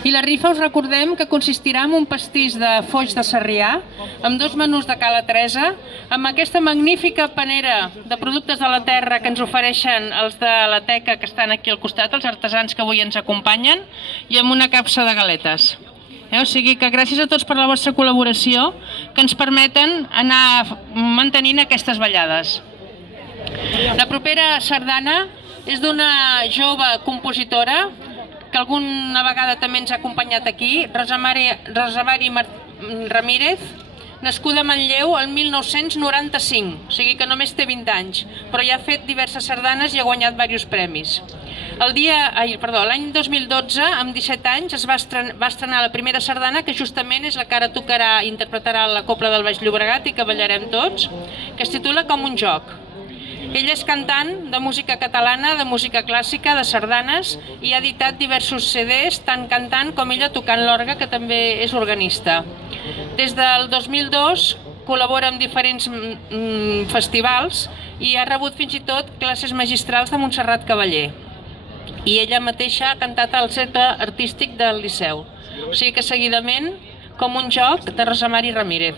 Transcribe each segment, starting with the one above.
I la rifa us recordem que consistirà en un pastís de Foix de Sarrià, amb 2 menús de Cala Teresa, amb aquesta magnífica panera de productes de la terra que ens ofereixen els de la teca que estan aquí al costat, els artesans que avui ens acompanyen, i amb una capsa de galetes. O sigui que gràcies a tots per la vostra col·laboració que ens permeten anar mantenint aquestes ballades. La propera sardana és d'una jove compositora que alguna vegada també ens ha acompanyat aquí, Rosa Mari Ramírez, nascuda a Manlleu el 1995, o sigui que només té 20 anys, però ja ha fet diverses sardanes i ha guanyat diversos premis. L'any 2012, amb 17 anys, es va estrenar la primera sardana, que justament és la que ara tocarà i interpretarà la Cobla del Baix Llobregat i que ballarem tots, que es titula Com un joc. Ella és cantant de música catalana, de música clàssica, de sardanes, i ha editat diversos CDs, tant cantant com ella tocant l'orgue, que també és organista. Des del 2002 col·labora amb diferents festivals i ha rebut fins i tot classes magistrals de Montserrat Cavaller. I ella mateixa ha cantat al Cercle Artístic del Liceu. O sigui que seguidament, Com un joc, de Rosa Mari Ramírez.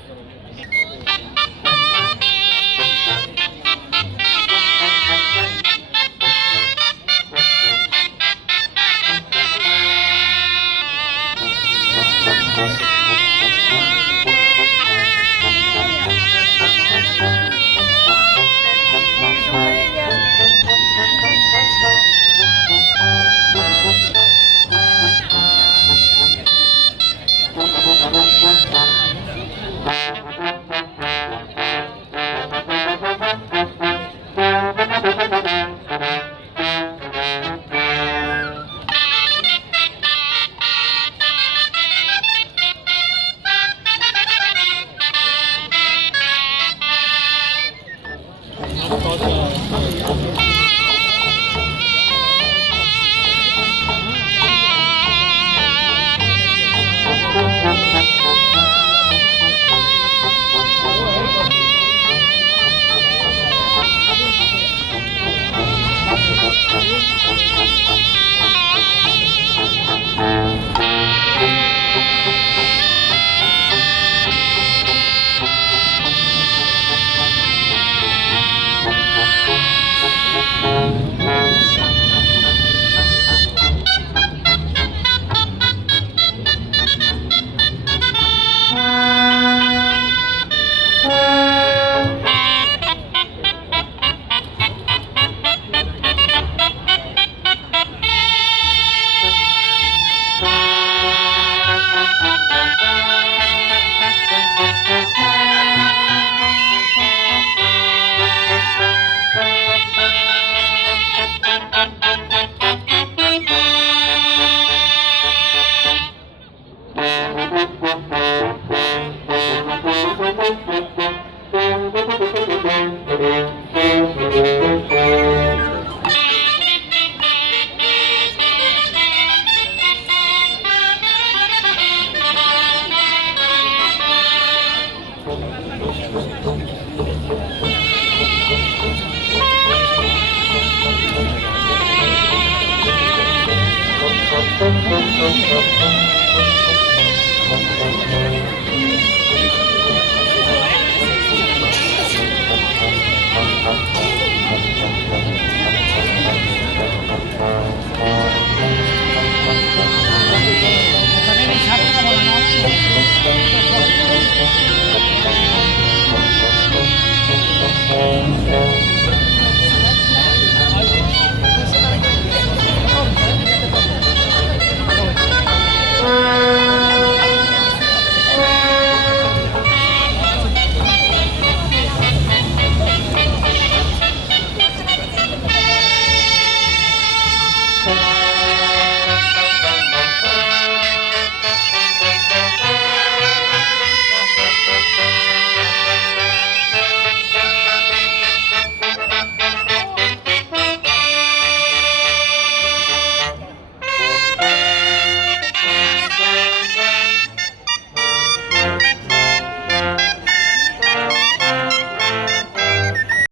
Thank you.